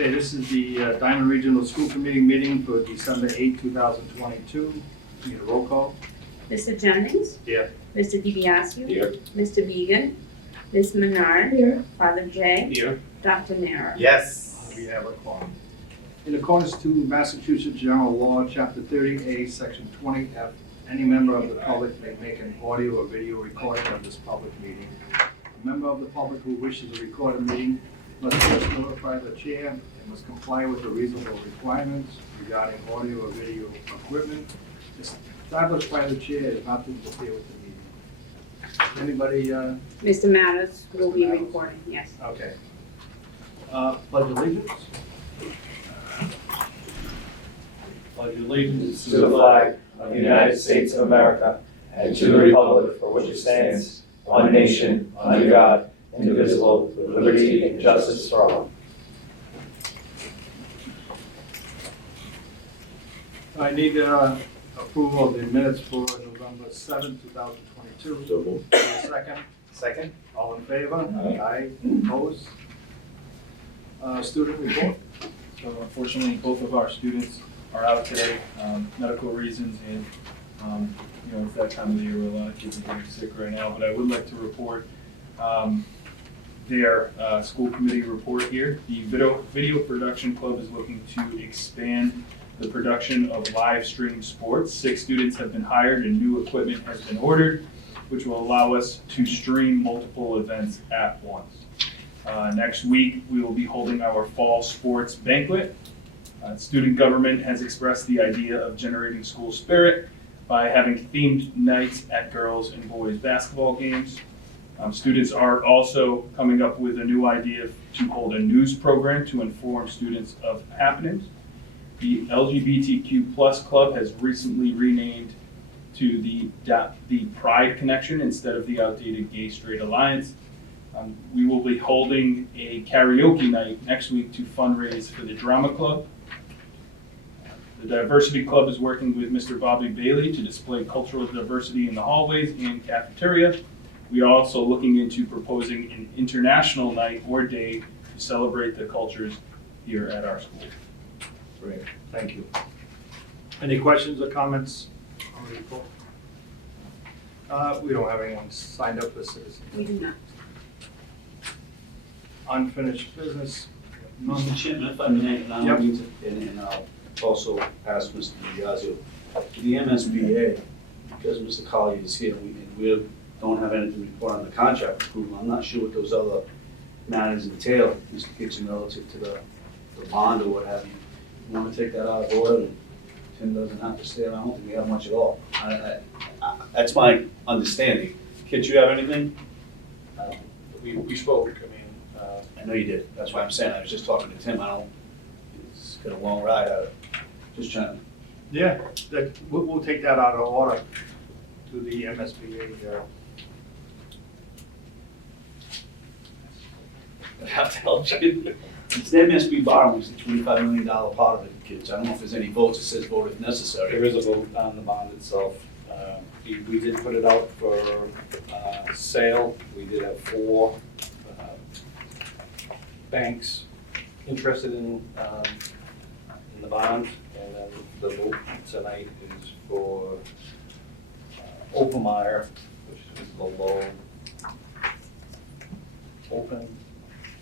Okay, this is the Diman Regional School Committee meeting for December 8, 2022. Need a roll call? Mr. Jennings? Here. Mr. DiBiaseu? Here. Mr. Beegan? Ms. Menard? Here. Father J? Here. Dr. Nara? Yes. We have a quorum. In accordance to Massachusetts General Law, Chapter 30A, Section 20F, any member of the public may make an audio or video recording of this public meeting. A member of the public who wishes to record a meeting must first notify the chair and must comply with the reasonable requirements regarding audio or video equipment established by the chair is not to interfere with the meeting. Anybody, Mr. Matters will be recording, yes. okay. Pledge allegiance? Pledge allegiance to the flag of the United States of America and to the republic for which it stands, one nation, under God, indivisible, with liberty and justice for all. I need approval of the minutes for November 7, 2022. So moved. Second, Second? all in favor? Aye. Opposed? Student report? So unfortunately, both of our students are out today, medical reasons, and it's that time of the year where a lot of kids are getting sick right now. But I would like to report their school committee report here. The video production club is looking to expand the production of live stream sports. 6 students have been hired and new equipment has been ordered, which will allow us to stream multiple events at once. Next week, we will be holding our fall sports banquet. Student government has expressed the idea of generating school spirit by having themed nights at girls and boys basketball games. Students are also coming up with a new idea to hold a news program to inform students of happenings. The LGBTQ+ club has recently renamed to the Pride Connection instead of the outdated Gay Straight Alliance. We will be holding a karaoke night next week to fundraise for the Drama Club. The Diversity Club is working with Mr. Bobby Bailey to display cultural diversity in the hallways and cafeteria. We are also looking into proposing an international night or day to celebrate the cultures here at our school. Great, thank you. Any questions or comments on the report? We don't have anyone signed up for citizens. We do not. Unfinished business? None. Mr. Chairman, if I may, and Yep. I'll need to, and I'll also ask Mr. DiBiaseu, the MSBA, because Mr. Collier is here, and we don't have anything to report on the contract approval, I'm not sure what those other matters entail, Mr. Kitchen, relative to the bond or what have you. You want to take that out of order, and Tim doesn't have to stay around, I don't think we have much at all. That's my understanding. Kit, you have anything? We spoke, I know you did, that's why I'm saying, I was just talking to Tim, it's got a long ride out of it, just trying to. Yeah, we'll take that out of order to the MSBA. I have to help you. It's the MSB borrowing, it's the $25 million part of it, kids. I don't know if there's any votes, it says vote if necessary. there is a vote on the bond itself. We did put it out for sale. We did have 4 banks interested in the bond, and then the vote tonight is for Oppenmeyer, which is the low Open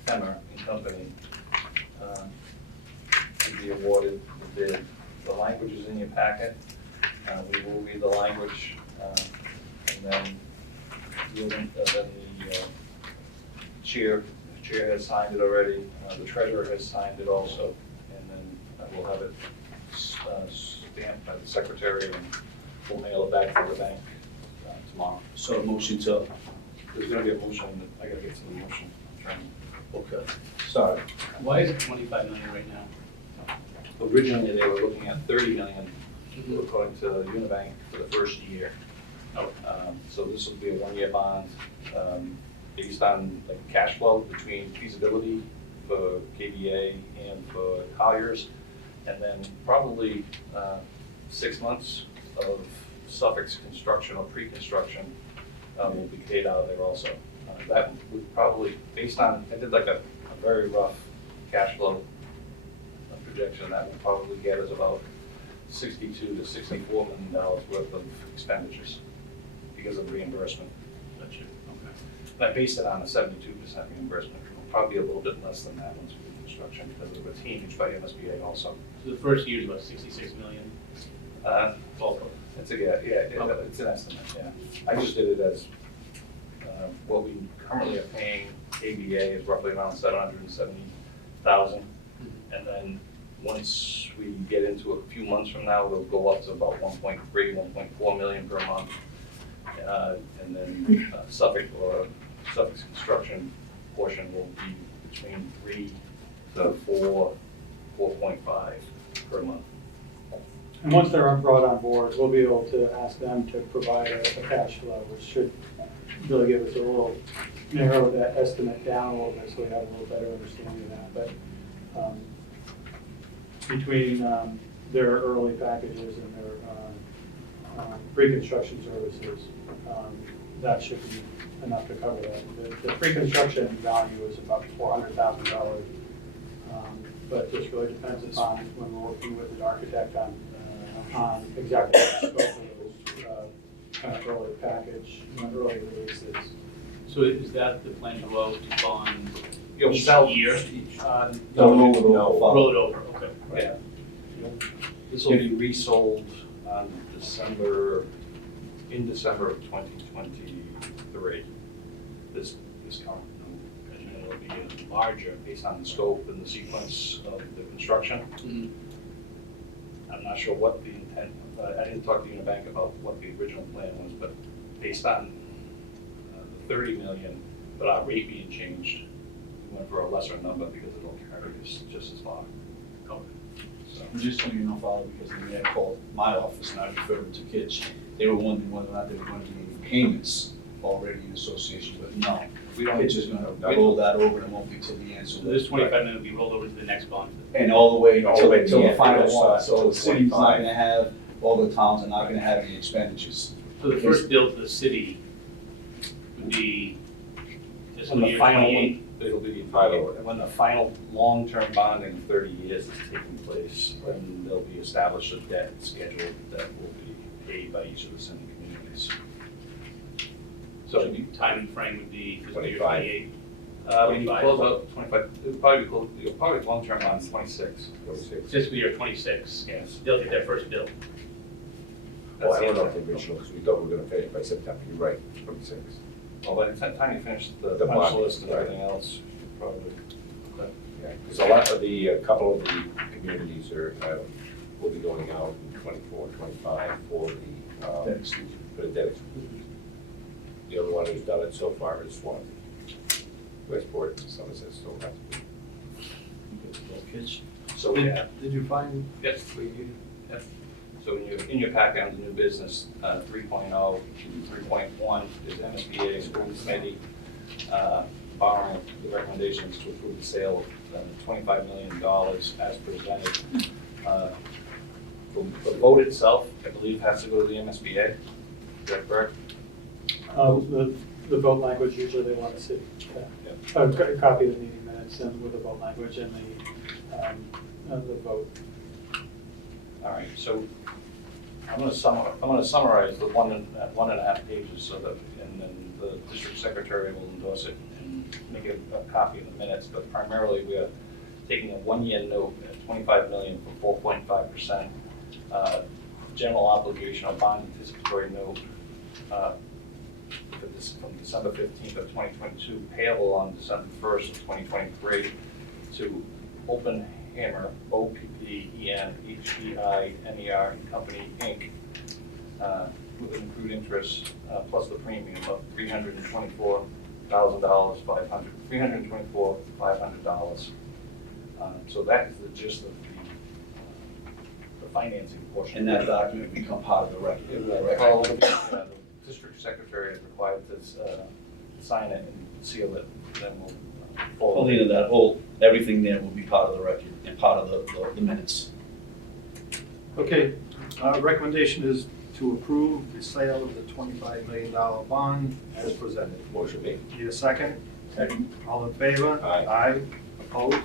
Femmer and Company, to be awarded the bid. The language is in your packet. We will read the language, and then the chair has signed it already. The treasurer has signed it also, and then we'll have it stamped by the secretary, and we'll mail it back to the bank tomorrow. So a motion to, There's gonna be a motion. I gotta get to the motion. I'm trying. okay, sorry. Why is it 25 million right now? Originally, they were looking at 30 million, according to Unibank, for the first year. So this will be a 1-year bond, based on like cash flow between feasibility for KBA and for Colliers, and then probably 6 months of Suffolk's construction or pre-construction will be paid out of there also. That would probably, based on, I did like a very rough cash flow projection, that will probably get us about $62 to $64 million worth of expenditures because of reimbursement. Gotcha, okay. And I based it on a 72% reimbursement, probably a little bit less than that once we do construction because of a teamage by MSBA also. So the first year is about 66 million. Well, it's it's an estimate, yeah. I just did it as, what we currently are paying ABA is roughly around 770,000. And then once we get into a few months from now, we'll go up to about 1.3, 1.4 million per month. And then Suffolk's construction portion will be between 3 to 4.5 per month. And once they're brought on board, we'll be able to ask them to provide a cash flow, which should really give us a little, narrow that estimate down a little bit, so we have a little better understanding of that. But between their early packages and their pre-construction services, that should be enough to cover that. The pre-construction value is about $400,000, but it just really depends upon when we're working with the architect on exactly the scope of those kind of early package, early releases. So is that the plan to go out to bond You'll each sell year? No. Roll it over, okay. Yeah. This will be resold on in December of 2023. This current, and it will be larger based on the scope and the sequence of the construction. Mhm. I'm not sure what the intent, I didn't talk to Unibank about what the original plan was, but based on the 30 million, but our rate being changed, we went for a lesser number because it'll carry us just as far. Okay. So, Just so you know, Father, because they had called my office and I referred to Kitch, they were wondering whether or not there were going to be any payments already in association, but no. we don't. Kitch is gonna roll that over and it won't be till the end, so. So this 25 million will be rolled over to the next bond. And all the way All the till way till the the final end, one, so so the city's not 25. gonna have, all the towns are not gonna have any expenditures. So the first bill to the city would be fiscal When the year final 28. one, it'll be Final. when the final long-term bonding of 30 years is taking place, then there'll be established a debt schedule that will be paid by each of the sending communities. So the time frame would be fiscal year 25. 28. When you close out 25, you'll probably long-term bond 26. 26. Fiscal year 26, Yes. they'll get their first bill. Well, I don't know if the original, because we thought we were gonna pay it by September, you're right, 26. Well, by the time you finish the The punch bond, list and right. everything else, you probably. Yeah, because a lot of the, a couple of the communities are, will be going out in 24, 25 for the, Debt exclusion. for the debt exclusion. The only one who's done it so far is one. Westport and Somerset still have to be. So we have. Did you find? Yes, we do. Yep. So in your packet on the new business, 3.0, 3.1 is MSBA school committee borrowing the recommendations to approve the sale of $25 million as presented. The vote itself, I believe, has to go to the MSBA. Is that correct? The vote language, usually they want to see a copy of the meeting minutes and with the vote language and the vote. All right, so I'm going to summarize the 1.5 pages so that, and then the district secretary will endorse it and make it a copy of the minutes. But primarily, we are taking a one-year note at $25 million for 4.5%, general obligation or bond anticipatory note from December 15th of 2022, payable on December 1st of 2023 to Oppenheimer, OPPEN, HEI, NER and Company, Inc., with an accrued interest plus the premium of $324,500. So that is the gist of the financing portion. And that document become part of the record. Well, the district secretary is required to sign it and seal it, then we'll forward. Only that whole, everything there will be part of the record and part of the minutes. Okay, recommendation is to approve the sale of the $25 million bond as presented. Motion made. Need a second? Second. All in favor? Aye. Aye. Opposed?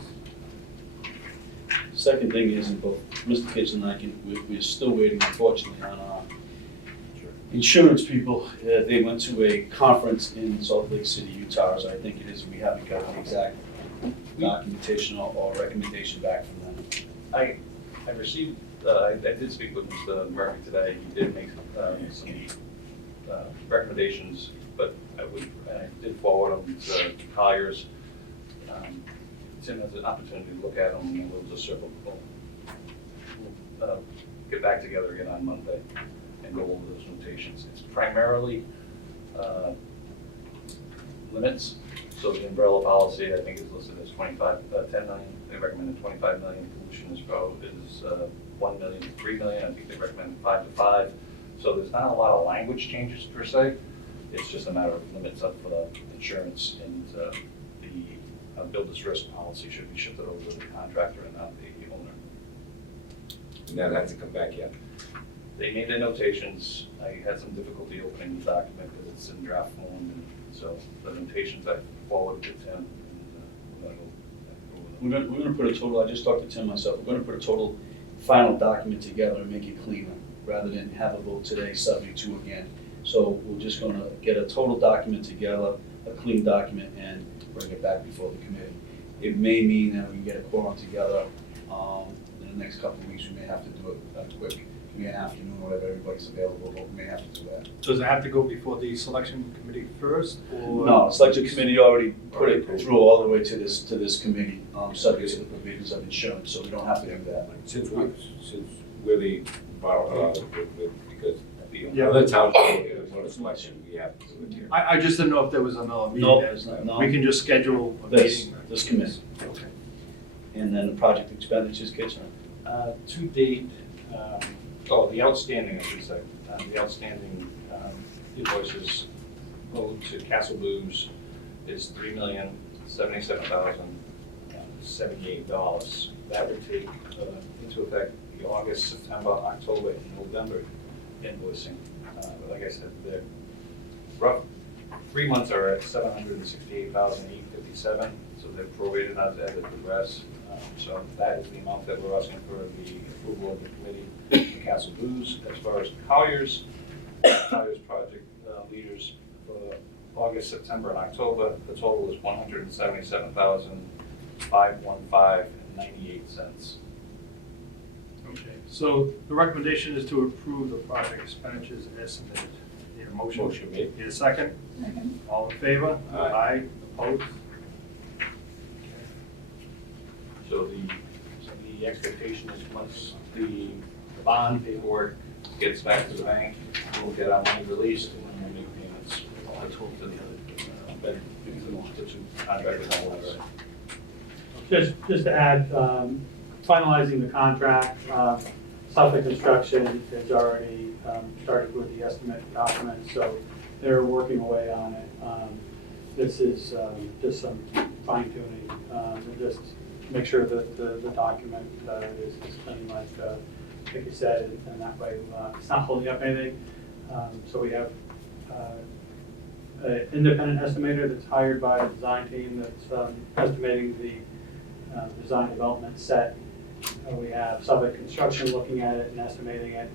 second thing is, and both Mr. Kitchen and I we're still waiting, unfortunately, on our insurance people. They went to a conference in Salt Lake City, Utah, as I think it is. We haven't got the exact documentation or recommendation back from them. I received, I did speak with Mr. Murphy today. He did make some recommendations, but I did forward them to Colliers. Tim has an opportunity to look at them, and we'll just circle. We'll get back together again on Monday and go over those notations. It's primarily limits. So the umbrella policy, I think, is listed as 10 million. They recommended 25 million. Pollution is 1 million to 3 million. I think they recommended 5 to 5. So there's not a lot of language changes per se. It's just a matter of limits up for the insurance, and the builder's risk policy should be shifted over to the contractor and not the owner. And that hasn't come back yet. They made their notations. I had some difficulty opening the document because it's in draft form, and so the notations I forwarded to Tim, and we're gonna go over them. We're gonna put a total, I just talked to Tim myself, we're gonna put a total final document together and make it cleaner, rather than have a vote today subject to again. So we're just gonna get a total document together, a clean document, and bring it back before the committee. It may mean that we get a quorum together, in the next couple of weeks. We may have to do it quick, maybe an afternoon, or whatever everybody's available, but we may have to do that. Does it have to go before the selection committee first, or? No, it's like the committee already put it through all the way to this committee, subject to the provisions of insurance, so we don't have to do that. Since we're the, because the Yeah. other towns, on a selection, we have to do it here. I just didn't know if there was another meeting. No, that- there's not, no. We can just schedule a This, meeting. this committee, Okay. and then the project expenditures, Kitchen. To date, the outstanding, I should say, the outstanding invoices owed to Castle Blues is $3,077,078. That would take into effect the August, September, October, and November invoicing. Like I said, the rough 3 months are at $768,857, so they're prorated out as it progresses. So that is the amount that we're asking for the approval of the committee for Castle Blues. As far as Colliers project leaders for August, September, and October, the total is $177,515.98. Okay, so the recommendation is to approve the project expenditures as submitted. Need a motion? Motion made. Need a second? Second. All in favor? Aye. Opposed? So the expectation is once the bond paperwork gets back to the bank, we'll get our money released and then we'll make payments to the two contractors. Just to add, finalizing the contract, Suffolk Construction has already started with the estimate document, so they're working away on it. This is just some fine tuning, and just make sure that the document is clean, like you said, and that way it's not holding up anything. So we have an independent estimator that's hired by the design team that's estimating the design development set. We have Suffolk Construction looking at it and estimating it,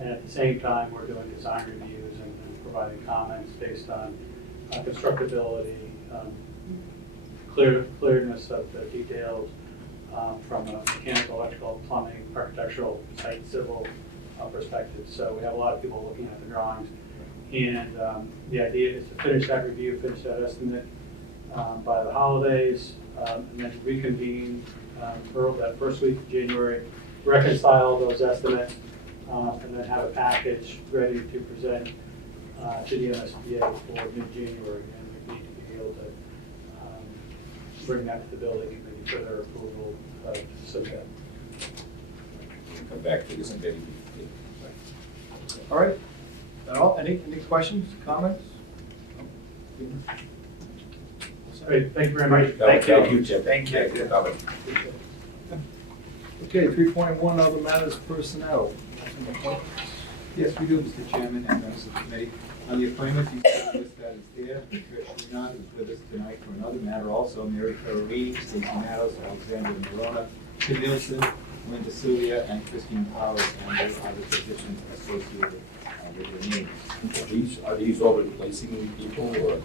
and at the same time, we're doing design reviews and providing comments based on constructability, clearness of the details from a mechanical, electrical, plumbing, architectural, site, civil perspective. So we have a lot of people looking at the drawings, and the idea is to finish that review, finish that estimate by the holidays, and then reconvene that first week of January, reconcile those estimates, and then have a package ready to present to the MSBA for mid-January. And we need to be able to bring that to the building committee for their approval of submit. Come back to this committee. All right, that all? Any questions, comments? Great, thank you very much. Thank you. Thank you, Jim. Thank you. Thank you for coming. Okay, 3.1, other matters, personnel. Yes, we do, Mr. Chairman, and members of the committee. On the appointment, you see the list that is there. Trish Renat is with us tonight for another matter also. Mary Ferrarini, Stacy Matos, Alexander Morona, Tim Nielsen, Linda Sylvia, and Christine Powers, and there are the positions associated with their names. Are these all replacing people or?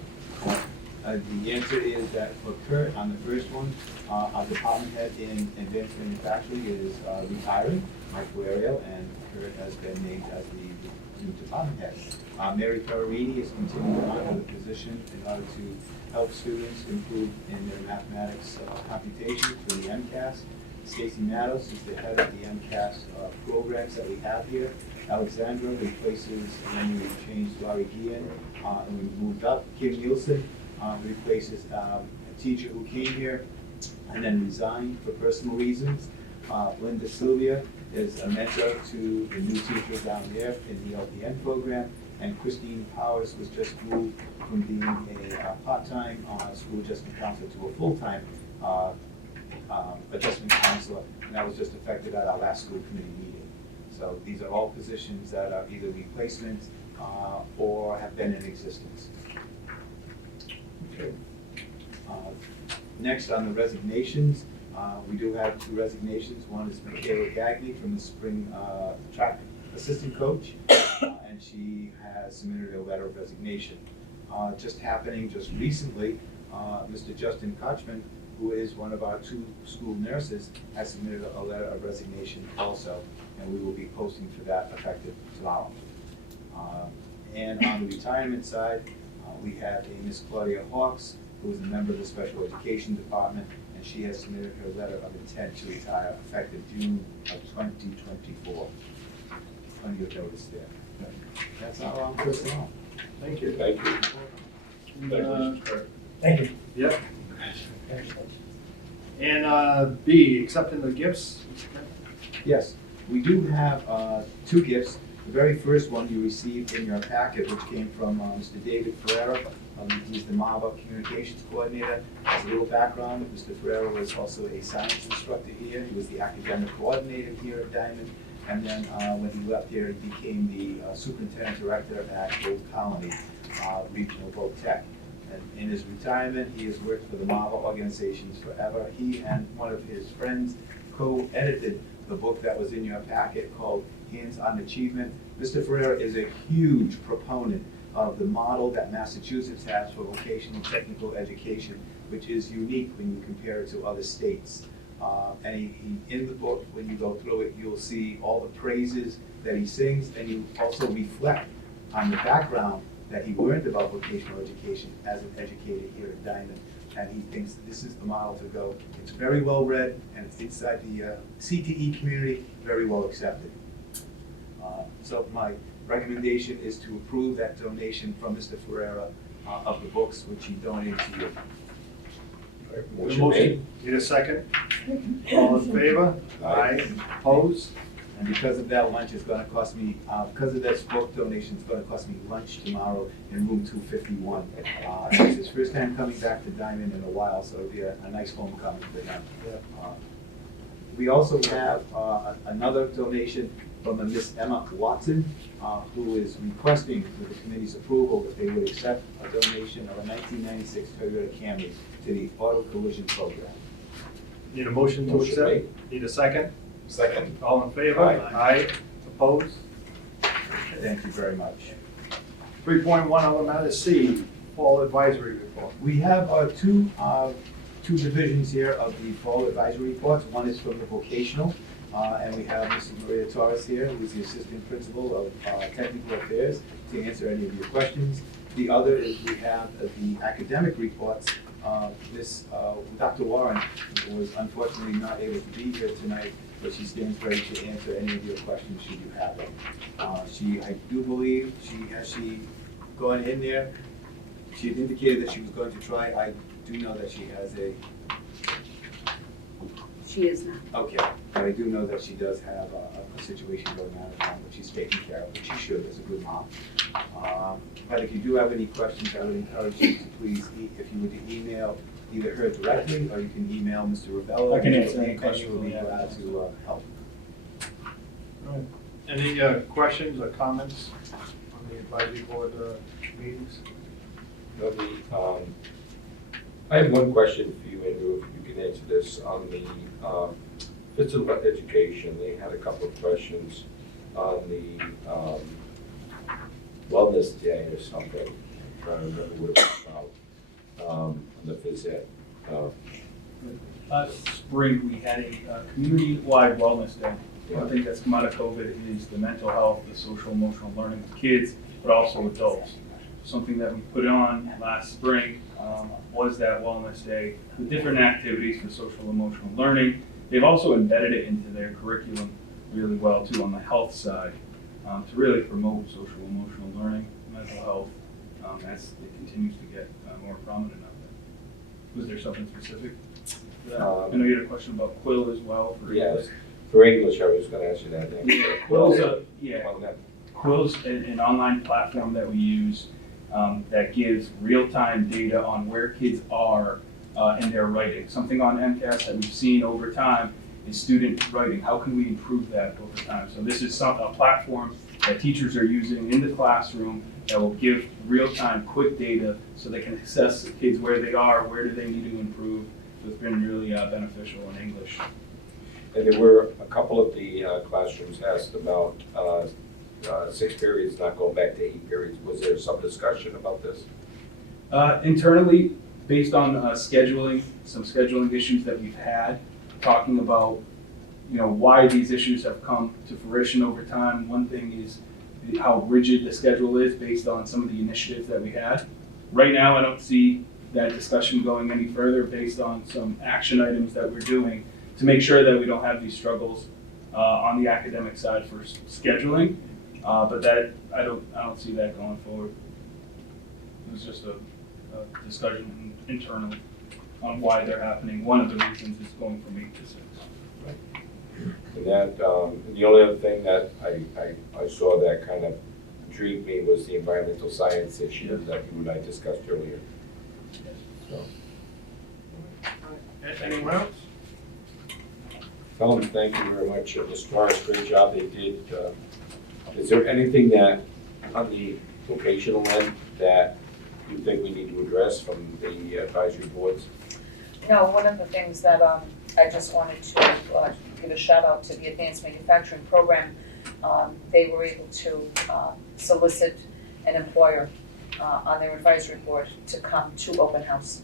The answer is that for Kurt, on the first one, our department head in advanced manufacturing is retiring, Mike Guerrero, and Kurt has been named as the new department head. Mary Ferrarini is continuing on with the position in order to help students improve in their mathematics computation for the MCAS. Stacy Matos is the head of the MCAS programs that we have here. Alexandra replaces, when we changed Laurie Guillen, and we moved up. Kim Nielsen replaces a teacher who came here and then resigned for personal reasons. Linda Sylvia is a mentor to the new teachers down there in the LPN program. And Christine Powers was just moved from being a part-time school adjustment counselor to a full-time adjustment counselor, and that was just effective at our last school committee meeting. So these are all positions that are either replacements or have been in existence. Okay. Next, on the resignations, we do have 2 resignations. One is Michaela Gagney from the spring track assistant coach, and she has submitted a letter of resignation. Just recently, Mr. Justin Kochman, who is one of our 2 school nurses, has submitted a letter of resignation also, and we will be posting for that effective tomorrow. And on the retirement side, we have a Miss Claudia Hawks, who is a member of the special education department, and she has submitted her letter of intent to retire effective June of 2024. Plenty of notice there. That's our personnel. Thank you. Thank you. And, Thank you. Yep. And B, accepting the gifts. Yes, we do have 2 gifts. The very first one you received in your packet, which came from Mr. David Ferreira. He's the MAVA Communications Coordinator. As a little background, Mr. Ferreira was also a science instructor here. He was the academic coordinator here at Diman. And then when he left here, he became the superintendent director at Old Colony Regional Voc-Tech. And in his retirement, he has worked for the MAVA organizations forever. He and one of his friends co-edited the book that was in your packet called Hands-on Achievement. Mr. Ferreira is a huge proponent of the model that Massachusetts has for vocational technical education, which is unique when you compare it to other states. And he, in the book, when you go through it, you'll see all the praises that he sings, and you also reflect on the background that he learned about vocational education as an educator here at Diman. And he thinks this is the model to go. It's very well read, and it's inside the CTE community, very well accepted. So my recommendation is to approve that donation from Mr. Ferreira of the books, which he donated to you. Motion made. Need a second? All in favor? Aye. Opposed? And because of that, lunch is gonna cost me, because of this book donation, it's gonna cost me lunch tomorrow in room 251. It's his first time coming back to Diman in a while, so it'll be a nice homecoming for him. We also have another donation from a Miss Emma Watson, who is requesting with the committee's approval that they would accept a donation of a 1996 Toyota Camry to the Auto Collision Program. Need a motion to Motion accept? made. Need a second? Second. All in favor? Aye. Opposed? Thank you very much. 3.1 other matters, C, fall advisory report. We have two divisions here of the fall advisory reports. One is from the vocational, and we have Mrs. Maria Torres here, who is the assistant principal of technical affairs, to answer any of your questions. The other is we have the academic reports. Dr. Warren was unfortunately not able to be here tonight, but she stands ready to answer any of your questions should you have them. I do believe has gone in there. She had indicated that she was going to try. I do know that she has She is not. okay, but I do know that she does have a situation going on at home, but she's taking care of, which she should as a good mom. But if you do have any questions, I would encourage you to please, if you would email either her directly, or you can email Mr. Ravello. I can answer any and questions he will be we have. glad to help. Any questions or comments on the advisory board meetings? No, I have one question for you, Andrew, if you can answer this on the physical education, they had a couple of questions on the wellness day or something. I'm trying to remember what it was about, on the phys ed. Spring, we had a community-wide wellness day. Yeah. I think that's come out of COVID, is the mental health, the social emotional learning of kids, but also adults. Something that we put on last spring was that wellness day with different activities for social emotional learning. They've also embedded it into their curriculum really well too on the health side to really promote social emotional learning, mental health, as it continues to get more prominent out there. Was there something specific to that? I know you had a question about Quill as well. For Yes, for English, I was gonna ask you that next. Quill's Well, that- Quill's an online platform that we use that gives real-time data on where kids are in their writing. Something on MCAS that we've seen over time is student writing. How can we improve that over time? So this is a platform that teachers are using in the classroom that will give real-time, quick data so they can assess the kids where they are, where do they need to improve. So it's been really beneficial in English. And there were a couple of the classrooms asked about 6 periods not going back to 8 periods. Was there some discussion about this? Internally, based on scheduling, some scheduling issues that we've had, talking about, why these issues have come to fruition over time. One thing is how rigid the schedule is based on some of the initiatives that we had. Right now, I don't see that discussion going any further based on some action items that we're doing to make sure that we don't have these struggles on the academic side for scheduling. But that, I don't see that going forward. It was just a discussion internally on why they're happening. One of the reasons is going from 8 to 6. And that, the only other thing that I saw that kind of intrigued me was the environmental science issue that you and I discussed earlier. So, Anyone else? tell them thank you very much, Mr. Morris, great job they did. Is there anything that, on the vocational end, that you think we need to address from the advisory boards? No, one of the things that I just wanted to give a shout out to the Advanced Manufacturing Program. They were able to solicit an employer on their advisory board to come to open house.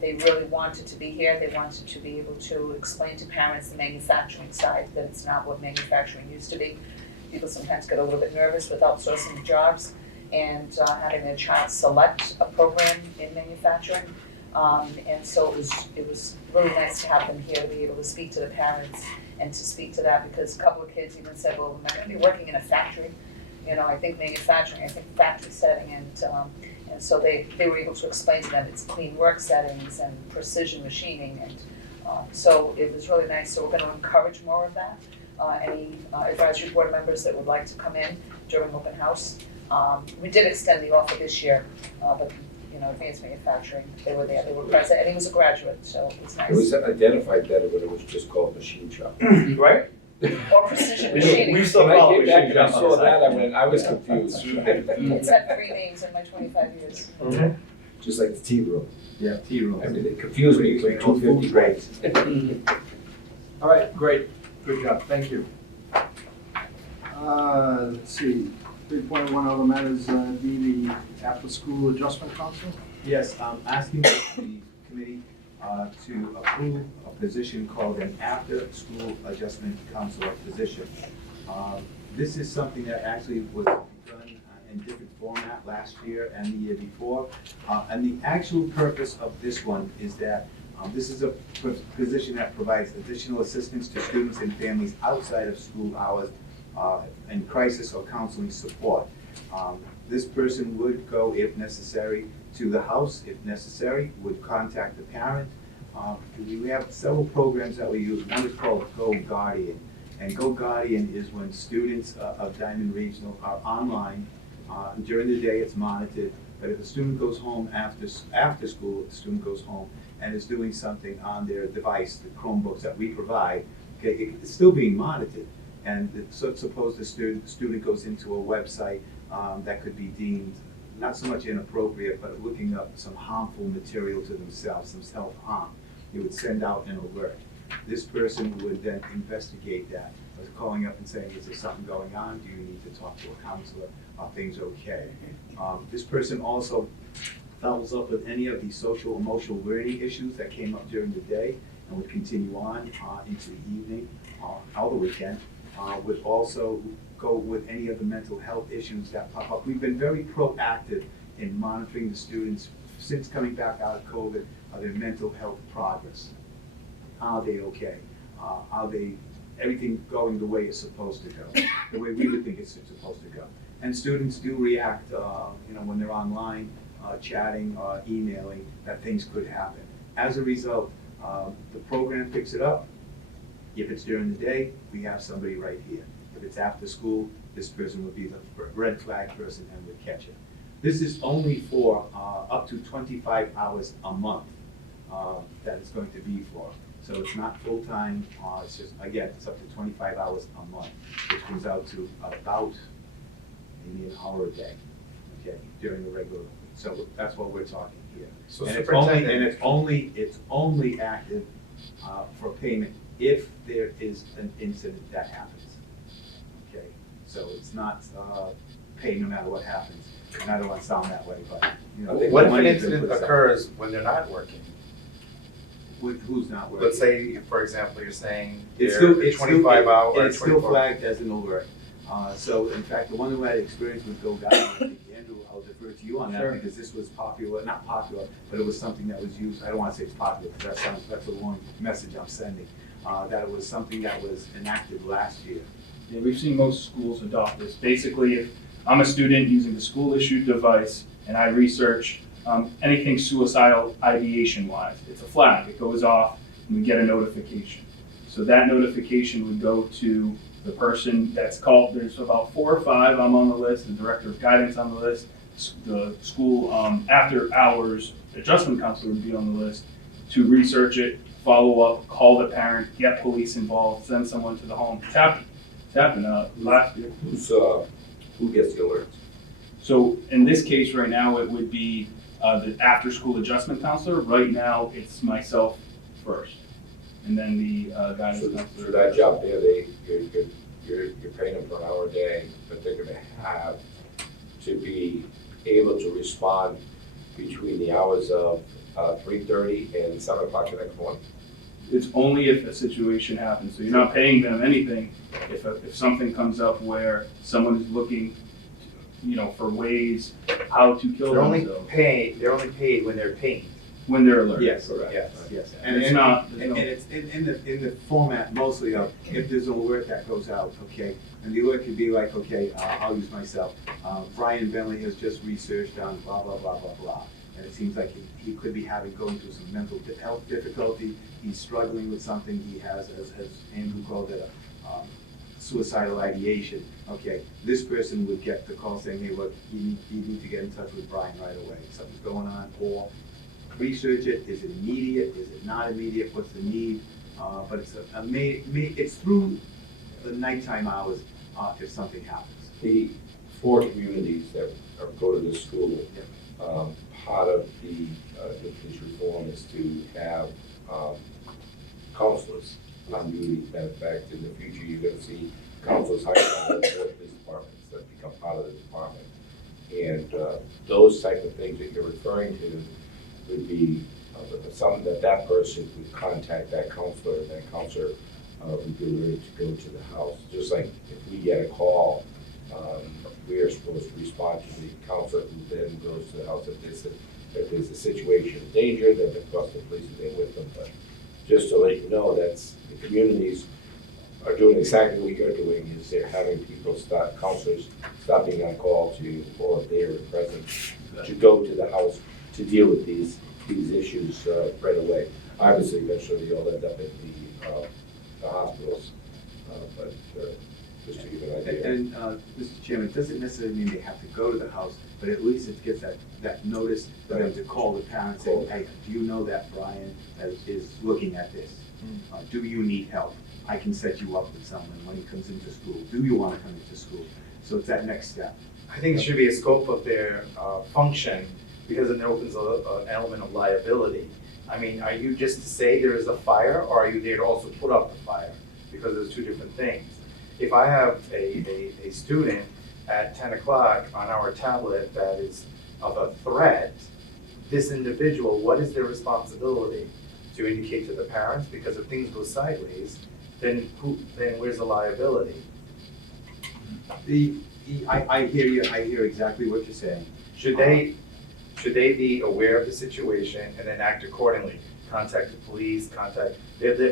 They really wanted to be here. They wanted to be able to explain to parents the manufacturing side, that it's not what manufacturing used to be. People sometimes get a little bit nervous with outsourcing jobs and having their child select a program in manufacturing. And so it was really nice to have them here to be able to speak to the parents and to speak to that, because a couple of kids even said, well, am I going to be working in a factory? I think manufacturing, I think factory setting, and so they were able to explain to them it's clean work settings and precision machining, and so it was really nice. So we're going to encourage more of that. Any advisory board members that would like to come in during open house. We did extend the offer this year, but Advanced Manufacturing, they were there, they were present, and he was a graduate, so it was nice. It was identified better when it was just called machine shop. Right? Or precision machining. We still When call I it came back machine and I shop on saw the that, side. I was confused. It's had 3 names in my 25 years. Just like the tea room. Yeah, tea room. I mean, it confused me, it's like 250 grades. All right, great, good job, thank you. Let's see, 3.1 other matters, be the after-school adjustment council. Yes, I'm asking the committee to approve a position called an after-school adjustment counselor position. This is something that actually was done in different format last year and the year before. And the actual purpose of this one is that this is a position that provides additional assistance to students and families outside of school hours and crisis or counseling support. This person would go, if necessary, to the house, if necessary, would contact the parent. We have several programs that we use. One is called Go Guardian. And Go Guardian is when students of Diamond Regional are online. During the day, it's monitored, but if a student goes home after school, the student goes home and is doing something on their device, the Chromebooks that we provide, okay, it's still being monitored. And so suppose the student goes into a website that could be deemed not so much inappropriate, but looking up some harmful material to themselves, some self-harm. You would send out an alert. This person would then investigate that, calling up and saying, is there something going on? Do you need to talk to a counselor? Are things okay? This person also follows up with any of the social emotional learning issues that came up during the day and would continue on into the evening, all the weekend. Would also go with any of the mental health issues that pop up. We've been very proactive in monitoring the students since coming back out of COVID, their mental health progress. Are they okay? Are they, everything going the way it's supposed to go, the way we would think it's supposed to go? And students do react, when they're online, chatting, emailing, that things could happen. As a result, the program picks it up. If it's during the day, we have somebody right here. If it's after school, this person would be the red flag person and would catch it. This is only for up to 25 hours a month that it's going to be for. So it's not full-time, it's just, again, it's up to 25 hours a month, which comes out to about maybe an hour a day, okay, during the regular week. So that's what we're talking here. So And superintendent- it's only active for payment if there is an incident that happens. Okay, so it's not paid no matter what happens. And I don't want to sound that way, but, What if an money has been incident put aside. occurs when they're not working? With who's not working? Let's say, for example, you're saying It's they're still, a it's still, 25 hour or it's still 24. flagged as an alert. So in fact, the one who had experience with Go Down, I think, Andrew, I'll defer to you on that, Sure. because this was popular, not popular, but it was something that was used, I don't wanna say it's popular, because that's a wrong message I'm sending. That it was something that was enacted last year. Yeah, we've seen most schools adopt this. Basically, if I'm a student using the school-issued device and I research anything suicidal ideation-wise, it's a flag. It goes off and we get a notification. So that notification would go to the person that's called. There's about 4 or 5, I'm on the list, the director of guidance on the list, the school after-hours adjustment counselor would be on the list to research it, follow up, call the parent, get police involved, send someone to the home. It's happened last year. Who gets the alerts? So in this case right now, it would be the after-school adjustment counselor. Right now, it's myself first, and then the guidance So counselor. for that job there, you're paying them for an hour a day, but they're gonna have to be able to respond between the hours of 3:30 and 7 o'clock the next morning. It's only if a situation happens, so you're not paying them anything. If something comes up where someone is looking, for ways how to kill They're only themselves, paid when they're paying. when they're alerted. Yes, Correct. yes. And it's not, And it's in the format mostly of, if there's an alert that goes out, okay, and the alert could be like, okay, I'll use myself. Brian Bentley has just researched on blah, blah, blah, blah, blah. And it seems like he could be going through some mental health difficulty. He's struggling with something. He has, as Andrew called it, suicidal ideation. Okay, this person would get the call saying, hey, look, you need to get in touch with Brian right away. Something's going on, or research it. Is it immediate? Is it not immediate? What's the need? But it's through the nighttime hours if something happens. The 4 communities that go to this school, part of the police reform is to have counselors on duty. Matter of fact, in the future, you're gonna see counselors hired by the police departments that become part of the department. And those type of things that you're referring to would be something that person would contact that counselor, and that counselor would be ready to go to the house. Just like if we get a call, we are supposed to respond to the counselor, who then goes to the house if there's a situation of danger, then of course the police are there with them. But just to let you know, that's, the communities are doing exactly what you're doing, is they're having people counselors stopping on call or if they're present, to go to the house to deal with these issues right away. Obviously, eventually they'll end up at the hospitals, but just to give an idea. And Mr. Chairman, it doesn't necessarily mean they have to go to the house, but at least it gets that notice for them to call the parents saying, hey, do you know that Brian is looking at this? Do you need help? I can set you up with someone when he comes into school. Do you want to come into school? So it's that next step. I think it should be a scope of their function, because then it opens an element of liability. I mean, are you just to say there is a fire, or are you there to also put out the fire? Because there's two different things. If I have a student at 10 o'clock on our tablet that is of a threat, this individual, what is their responsibility? To indicate to the parents? Because if things go sideways, then where's the liability? I hear you, I hear exactly what you're saying. Should they be aware of the situation and then act accordingly? Contact the police,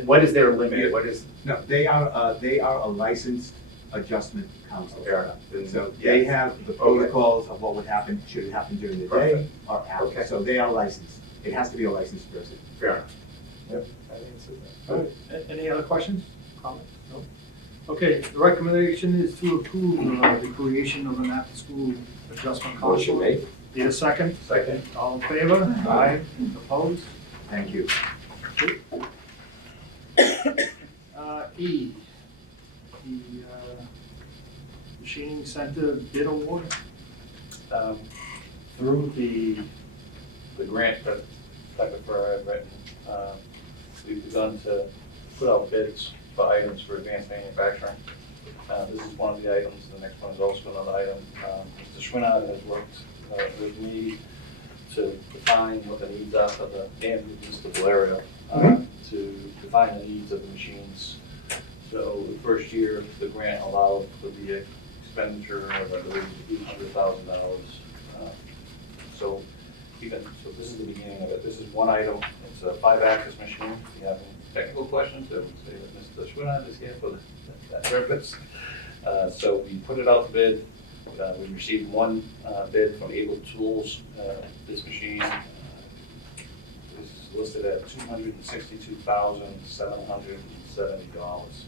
what is their limit? What is? No, they are a licensed adjustment counselor. Fair enough. So they have the protocols of what would happen, should it happen during the day Perfect. or after. Okay. So they are licensed. It has to be a licensed person. Fair enough. Yep. I think it's a- All right. Any other questions, comments? No? Okay, the recommendation is to approve the creation of an after-school adjustment Motion counselor. made. Need a second? Second. All in favor? Aye. Opposed? Thank you. E, the machining center bid award. Through the grant that Dr. Ferrer had written, we've begun to put out bids for items for advanced manufacturing. This is one of the items, the next one is also another item. Mr. Schwinard has worked with me to define what the needs are for the municipal area, to define the needs of the machines. So the first year, the grant allowed for the expenditure of, I believe, $800,000. So this is the beginning of it. This is one item. It's a 5-axis machine. If you have any technical questions, I would say that Mr. Schwinard is here for that purpose. So we put it out to bid. We received one bid from Able Tools. This machine is listed at $262,770.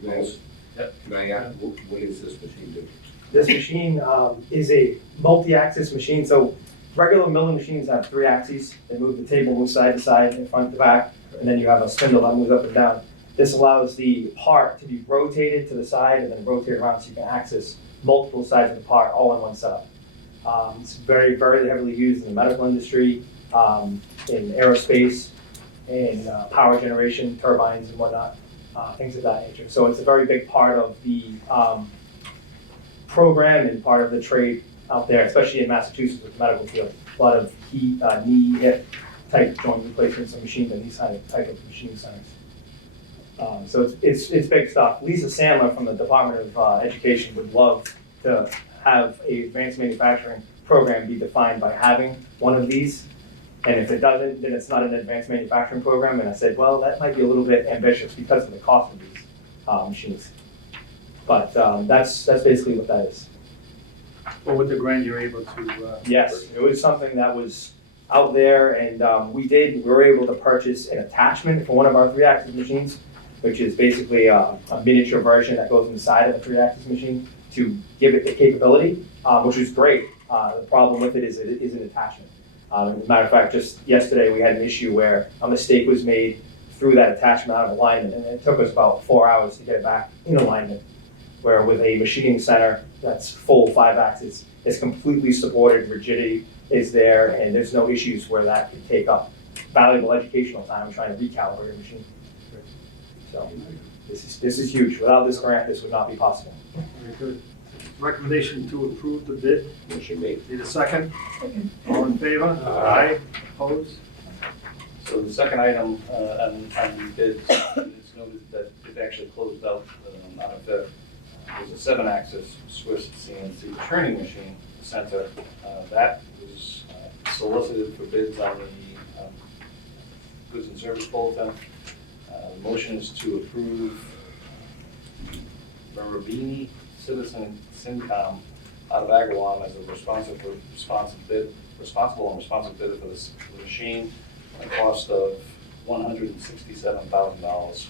Yes. Yep. Can I ask, what does this machine do? This machine is a multi-axis machine, so regular milling machines have 3 axes. They move the table moves side to side, in front to back, and then you have a spindle that moves up and down. This allows the part to be rotated to the side and then rotate around so you can access multiple sides of the part all in one setup. It's very, very heavily used in the medical industry, in aerospace, in power generation, turbines and whatnot, things of that nature. So it's a very big part of the program and part of the trade out there, especially in Massachusetts with the medical field. A lot of knee, hip type joint replacements and machines in these type of machine centers. So it's big stuff. Lisa Sandler from the Department of Education would love to have a advanced manufacturing program be defined by having one of these. And if it doesn't, then it's not an advanced manufacturing program. And I said, well, that might be a little bit ambitious because of the cost of these machines. But that's basically what that is. Well, with the grant, you're able to. Yes, it was something that was out there, and we were able to purchase an attachment for one of our 3-axis machines, which is basically a miniature version that goes inside of a 3-axis machine to give it the capability, which is great. The problem with it is an attachment. As a matter of fact, just yesterday we had an issue where a mistake was made, threw that attachment out of alignment, and it took us about 4 hours to get it back in alignment. Where with a machining center that's full 5-axis, it's completely supported, rigidity is there, and there's no issues where that can take up valuable educational time trying to recalibrate a machine. So this is huge. Without this grant, this would not be possible. Very good. Recommendation to approve the bid. Motion made. Need a second? All in favor? Aye. Opposed? So the second item on the bids is noted that it actually closed out on the 5th. It was a 7-axis Swiss CNC turning machine center. That was solicited for bids on the goods and service bulletin. The motion is to approve Marabini Citizen Syncom out of Agawam as a responsible bidder for this machine at a cost of $167,000.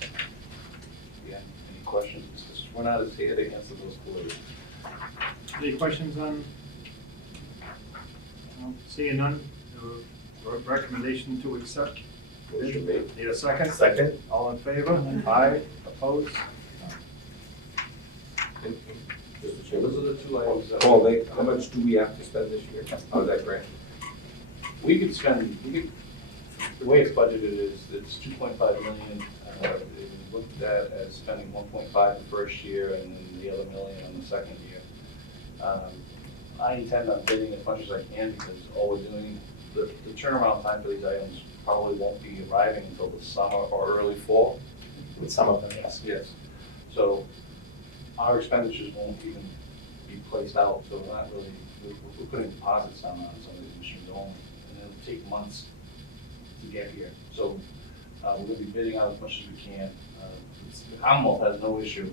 Again, any questions? We're not as here to answer those queries. Any questions on? No, seeing none, recommendation to accept. Motion made. Need a second? Second. All in favor? Aye. Opposed? Mr. Chairman. Those are the 2 items. Paul, how much do we have to spend this year out of that grant? We could spend, the way it's budgeted is, it's 2.5 million. We looked at as spending 1.5 the first year and then the other million on the second year. I intend on bidding as much as I can because all we're doing, the turnaround time for these items probably won't be arriving until the summer or early fall. With some of them, yes. Yes. So our expenditures won't even be placed out, so we're not really, we're putting deposits down on some of these machines only, and it'll take months to get here. So we're gonna be bidding out as much as we can. The Commonwealth has no issue.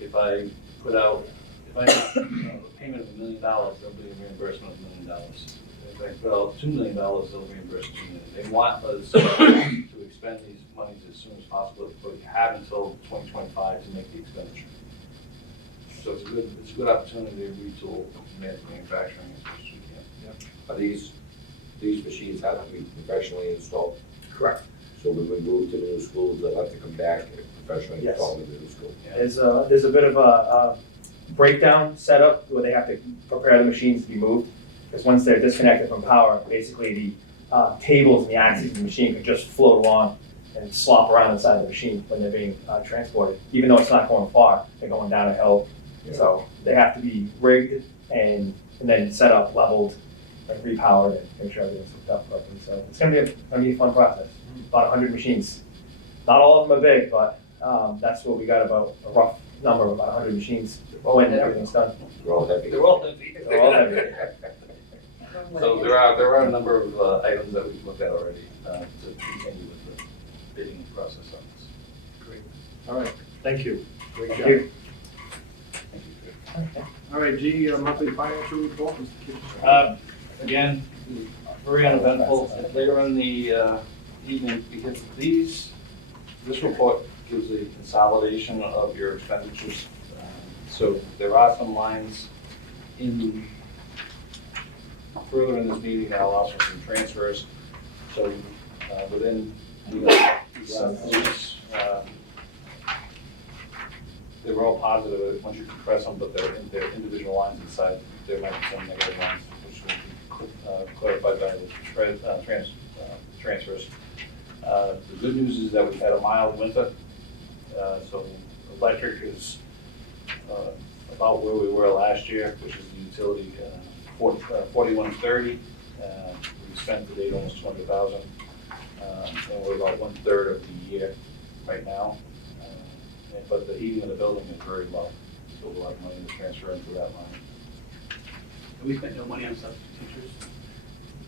If I put out, if I have a payment of $1 million, there'll be a reimbursement of $1 million. If I put out $2 million, they'll reimburse $2 million. They want us to expend these monies as soon as possible, but we have until 2025 to make the expenditure. So it's a good opportunity to retool manufacturing as much as we can. Are these machines have to be professionally installed? Correct. So when we move to the new schools, they'll have to come back and professionally Yes. install in the new school? There's a bit of a breakdown setup where they have to prepare the machines to be moved. Because once they're disconnected from power, basically the tables and the axes of the machine can just float along and slop around inside the machine when they're being transported. Even though it's not going far, they're going down a hill. So they have to be rigged and then set up, leveled, and repowered and make sure everything's hooked up correctly. So it's gonna be a fun process. About 100 machines. Not all of them are big, but that's what we got, about a rough number of about 100 machines when everything's done. They're all heavy. They're all heavy. They're all heavy. So there are a number of items that we've looked at already to continue with the bidding process on this. Great. All right, thank you. Great Thank job. you. Thank you. All right, G, monthly financial report, Mr. Kitchen. Again, very uneventful. Later in the evening, because this report gives a consolidation of your expenditures. So there are some lines further in this meeting that allows for some transfers. So within these, they were all positive once you compress them, but they're in their individual lines inside. There might be some negative lines, which will be clarified by the transfers. The good news is that we've had a mild winter, so electric is about where we were last year, which is the utility 4130. We spent to date almost 200,000, and we're about 1/3 of the year right now. But the heating of the building is very low, so we'll have money to transfer into that line. We spent no money on substitute teachers?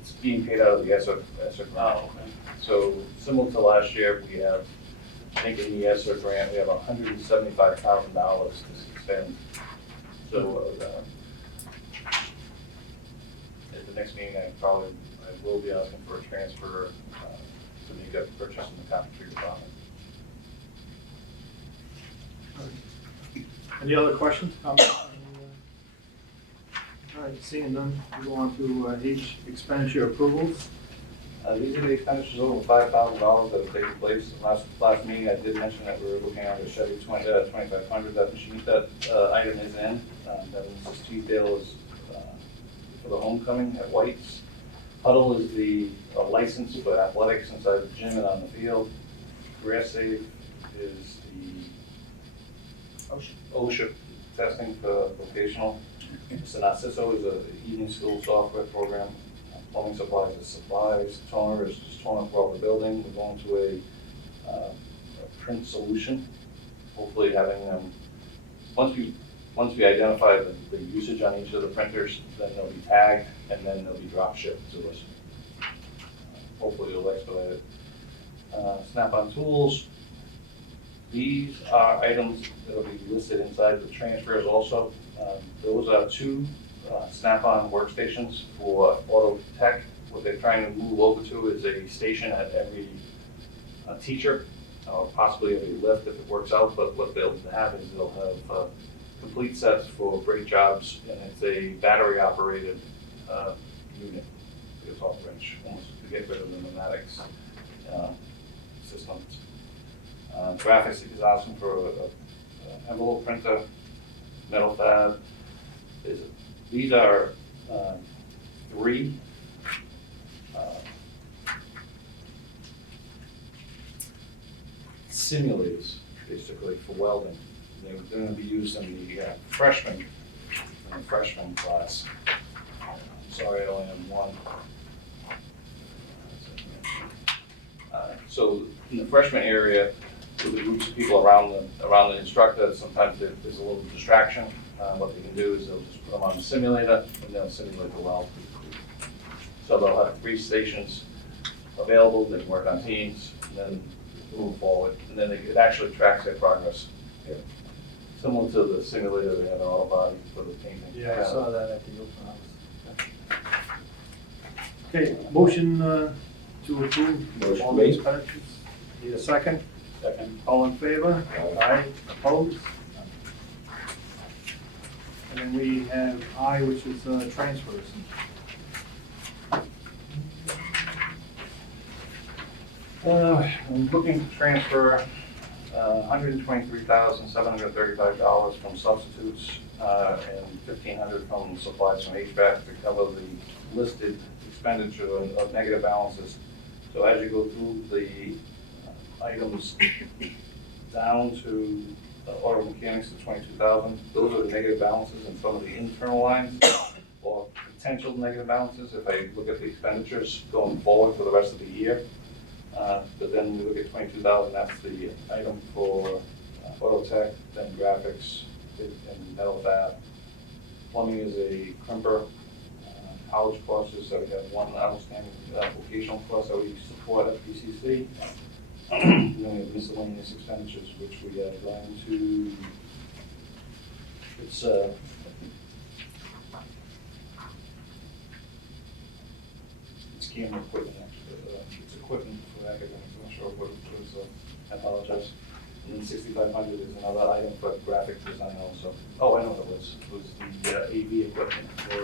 It's being paid out of the ESSER grant. Oh, okay. So similar to last year, we have, I think in the ESSER grant, we have $175,000 to spend. So at the next meeting, I will be asking for a transfer to make a purchase in the cafeteria department. Any other questions? Comments? All right, seeing none, we go on to H, expenditure approvals. These are the expenditures over $5,000 that have taken place. Last meeting, I did mention that we were looking at a Chevy 2500, that machine, that item is in. That was detail is for the homecoming at White's. Huddle is the license for athletics inside the gym and on the field. Grass Save is the OSHA testing for vocational. Narciso is an evening school software program. Plumbing supplies is supplies. Toner is just toner throughout the building. We're going to a print solution. Hopefully having them, once we identify the usage on each of the printers, then they'll be tagged and then they'll be drop shipped to us. Hopefully it'll expedite it. Snap-on tools. These are items that will be listed inside the transfers also. Those are 2 Snap-on workstations for Voc-Tech. What they're trying to move over to is a station at every teacher, possibly every lift if it works out, but what they'll have is they'll have complete sets for brake jobs, and it's a battery operated unit. It's off wrench, almost to get rid of the pneumatics systems. Graphics is asking for an envelope printer, metal fab. These are 3 simulators, basically, for welding. They're gonna be used in the freshman class. Sorry, I only have one. So in the freshman area, with the groups of people around the instructor, sometimes there's a little distraction. What they can do is they'll just put them on the simulator and they'll simulate the weld. So they'll have 3 stations available, they can work on teams, and then move forward. And then it actually tracks their progress. Similar to the simulator they have in auto body for the painting. Yeah, I saw that at the open house. Okay, motion to approve Motion all the made. expenditures. Need a second? Second. All in favor? Aye. Opposed? And then we have I, which is transfers. I'm looking to transfer $123,735 from substitutes and $1,500 from supplies from HVAC to cover the listed expenditure of negative balances. So as you go through the items down to auto mechanics to 22,000, those are the negative balances in some of the internal lines or potential negative balances if I look at the expenditures going forward for the rest of the year. But then we look at 22,000, that's the item for Voc-Tech, then graphics, and metal fab. Plumbing is a crimper. College courses, so we have one outstanding vocational course that we support at PCC. And then we have miscellaneous expenditures, which we are going to, it's camera equipment, actually. It's equipment for academics, I'm not sure what it was, I apologize. And then 6,500 is another item for graphic design also. Oh, I know what it was. It was the AV equipment for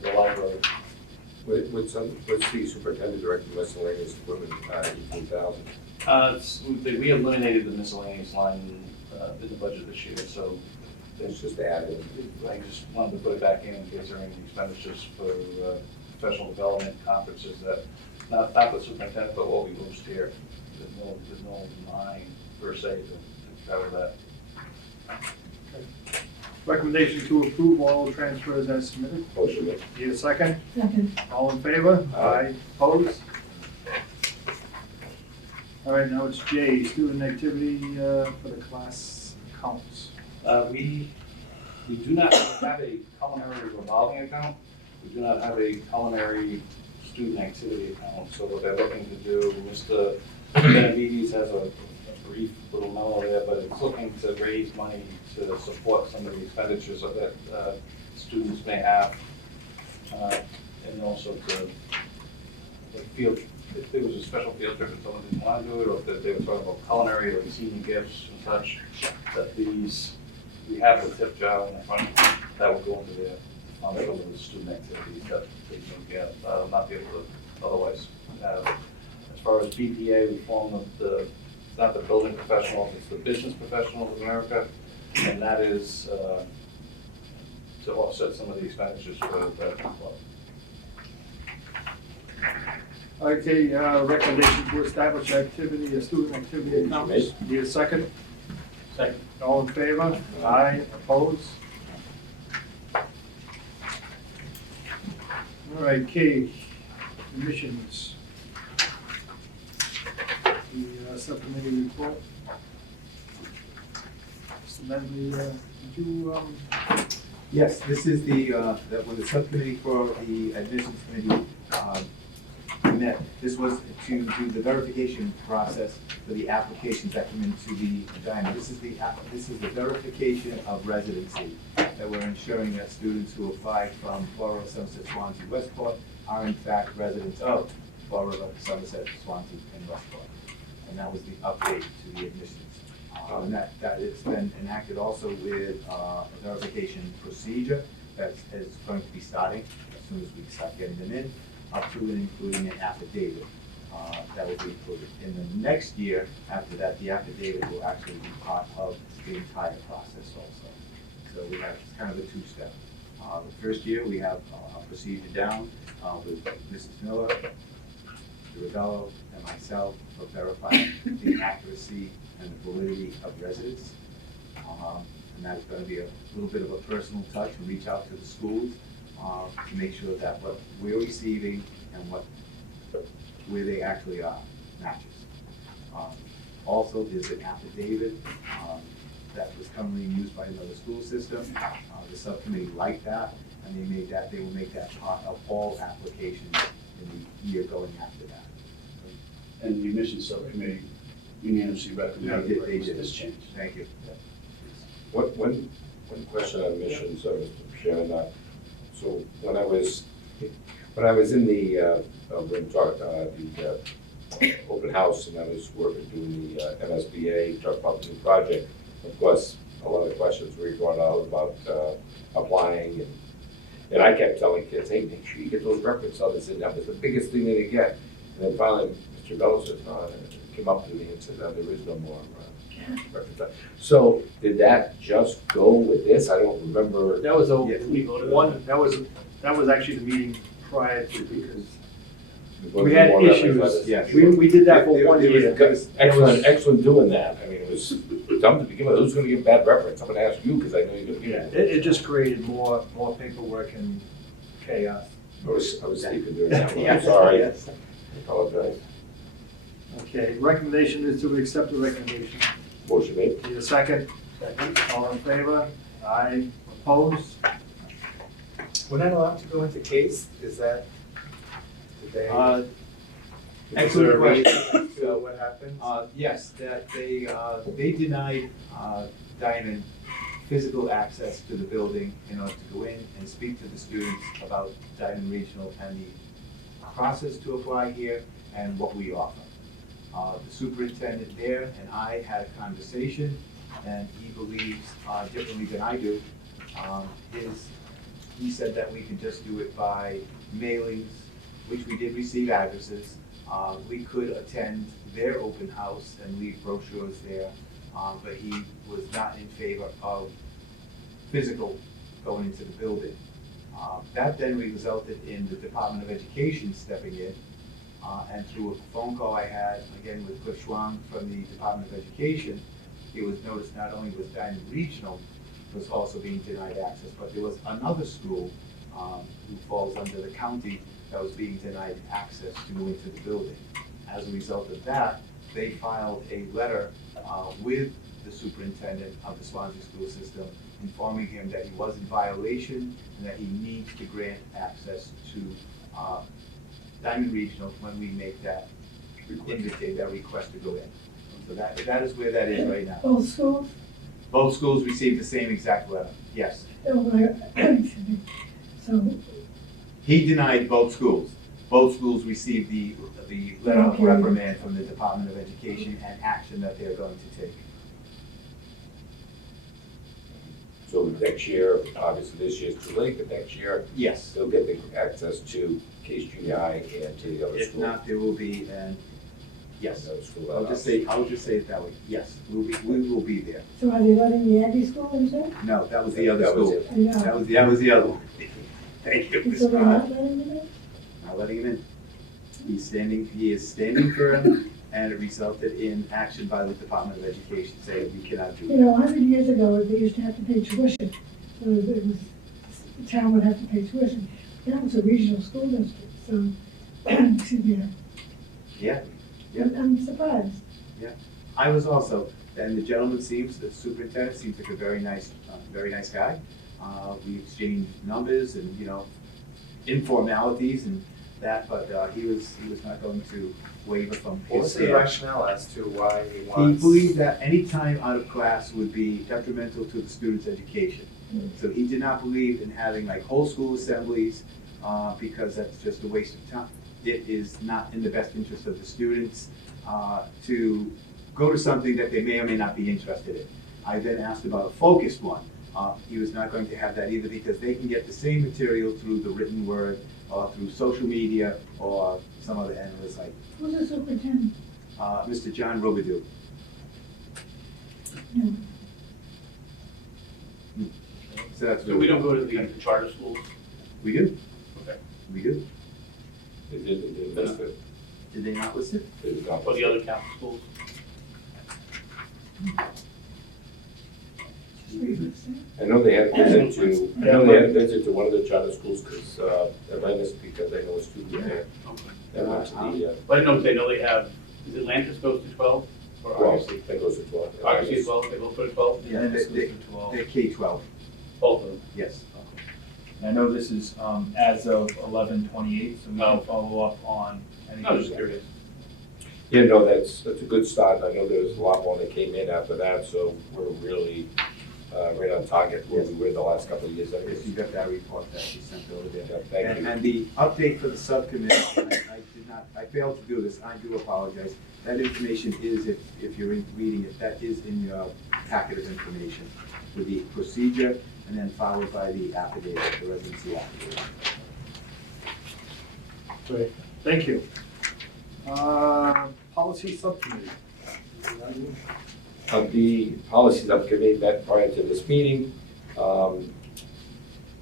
the library. What's the superintendent director miscellaneous equipment, 18,000? We eliminated the miscellaneous line in the budget this year, so It's just added. I just wanted to put it back in case there are any expenditures for professional development conferences that, not the superintendent, but what we lose here. There's no line per se to cover that. Recommendation to approve all transfers as submitted. Motion made. Need a second? Second. All in favor? Aye. Opposed? All right, now it's J, student activity for the class accounts. We do not have a culinary revolving account. We do not have a culinary student activity account. So what they're looking to do, Mr. Benavides has a brief little memo there, but it's looking to raise money to support some of the expenditures that students may have. And also to, if there was a special field trip and someone didn't want to do it, or if they were talking about culinary or receiving gifts and such, that we have the tip jar in the front that will go into their, some of the student activities that they may not be able to otherwise have. As far as BPA, we form it's not the building professionals, it's the business professionals of America, and that is to offset some of the expenditures for that club. Okay, recommendation to establish activity, a student activity account. Need a second? Second. All in favor? Aye. Opposed? All right, K, admissions. The subcommittee report. Mr. Bentley, did you, Yes, this is that when the subcommittee for the admissions committee met, this was to do the verification process for the applications that come into the diamond. This is the verification of residency, that we're ensuring that students who apply from Fall River, Somerset, Swansea, Westport are in fact residents of Fall River, Somerset, Swansea, and Westport. And that was the update to the admissions. And that it's been enacted also with a verification procedure that is going to be starting as soon as we start getting them in, up to and including an affidavit that will be included. In the next year, after that, the affidavit will actually be part of the entire process also. So we have, it's kind of a two-step. The first year, we have a procedure down with Mrs. Miller, Rodello and myself for verifying the accuracy and the validity of residents. And that's gonna be a little bit of a personal touch and reach out to the schools to make sure that what we're receiving and where they actually are matches. Also, there's an affidavit that was currently used by another school system. The subcommittee liked that, and they will make that part of all applications in the year going after that. And the admissions subcommittee unanimously recommended They did. this change. Thank you. One question on missions, Mr. Chairman. So when I was in the open house and I was doing the MSBA, talk about the new project, of course, a lot of questions were brought out about applying and I kept telling kids, hey, make sure you get those reference others, and that was the biggest thing they get. And then finally, Mr. Bello said, came up to me and said, no, there is no more reference. So did that just go with this? I don't remember. That was Yeah. that was actually the meeting prior to, because Wasn't we had more reference issues. others. Yes. We did that for There- one there was- year. there was- Excellent doing that. I mean, it was dumb to begin with. Who's gonna give bad reference? I'm gonna ask you, because I know you're gonna give Yeah, it. it just created more paperwork and chaos. I was sleeping during that one. Yeah. I'm sorry. I Yes. apologize. Okay, recommendation is to accept the recommendation. Motion made. Need a second? Second. All in favor? Aye. Opposed? We're not allowed to go into case, is that, did they? Excellent question. So what happened? Yes, that they denied Diamond physical access to the building in order to go in and speak to the students about Diamond Regional and the process to apply here and what we offer. The superintendent there and I had a conversation, and he believes differently than I do. He said that we can just do it by mailings, which we did receive addresses. We could attend their open house and leave brochures there, but he was not in favor of physical going into the building. That then resulted in the Department of Education stepping in, and through a phone call I had, again with Cliff Schwang from the Department of Education, it was noticed not only was Diamond Regional was also being denied access, but there was another school who falls under the county that was being denied access to go into the building. As a result of that, they filed a letter with the superintendent of the Swansea school system, informing him that he was in violation and that he needs to grant access to Diamond Regional when we make that request to go in. So that is where that is right now. Both schools? Both schools received the same exact letter, yes. Excuse me. So, He denied both schools. Both schools received the letter of Okay. reprimand from the Department of Education and action that they're going to take. So next year, obviously this year's too late, but next year, Yes. they'll get the access to Case Junior High and to the other If school. not, there will be, and yes, Another school I'll just say it that way, yes, we will be there. so are they letting the Andy school in there? No, that was the other That was school. it. I know. That was the other one. Thank you, And Ms. so they're Rod. not letting them in? Not letting him in. He is standing firm, and it resulted in action by the Department of Education saying we cannot do You it. know, 100 years ago, they used to have to pay tuition. So it was, the town would have to pay tuition. That was a regional school district, so, excuse me, Yeah, I'm surprised. I was also, and the superintendent seems like a very nice guy. We exchanged numbers and, informalities and that, but he was not going to waver from What his was the stand. rationale as to why he He wants? believed that any time out of class would be detrimental to the student's education. So he did not believe in having like whole school assemblies, because that's just a waste of time. It is not in the best interest of the students to go to something that they may or may not be interested in. I then asked about a focused one. He was not going to have that either because they can get the same material through the written word or through social media or some other endless like Who's the superintendent? Mr. John Robidoux. No. So that's So we don't go to the charter schools? We do. Okay. We do. They did miss it. Did they not list it? It was not For the other Catholic schools. I know they had a visit to, I know they had a visit to one of the charter schools, because, Atlantis, because I know a student there that went to the, But I know they have, is Atlantis goes to 12? Or well, Argosy? that goes to 12. Argosy as well, they both put 12? Yeah, they're K-12, Both of them. yes. And I know this is, as of 11/28, so we Oh. can follow up on anything. I was just curious. Yeah, no, that's a good start. I know there was a lot more that came in after that, so we're really, right on target where we were the last couple of years. I Yes, guess. you got that report that she sent over there. Yeah, thank And, you. and the update for the subcommittee, I failed to do this, I do apologize. That information is, if you're reading it, that is in your packet of information with the procedure, and then followed by the affidavit, the residency affidavit. Great, thank you. Policy subcommittee. The policy subcommittee met prior to this meeting. As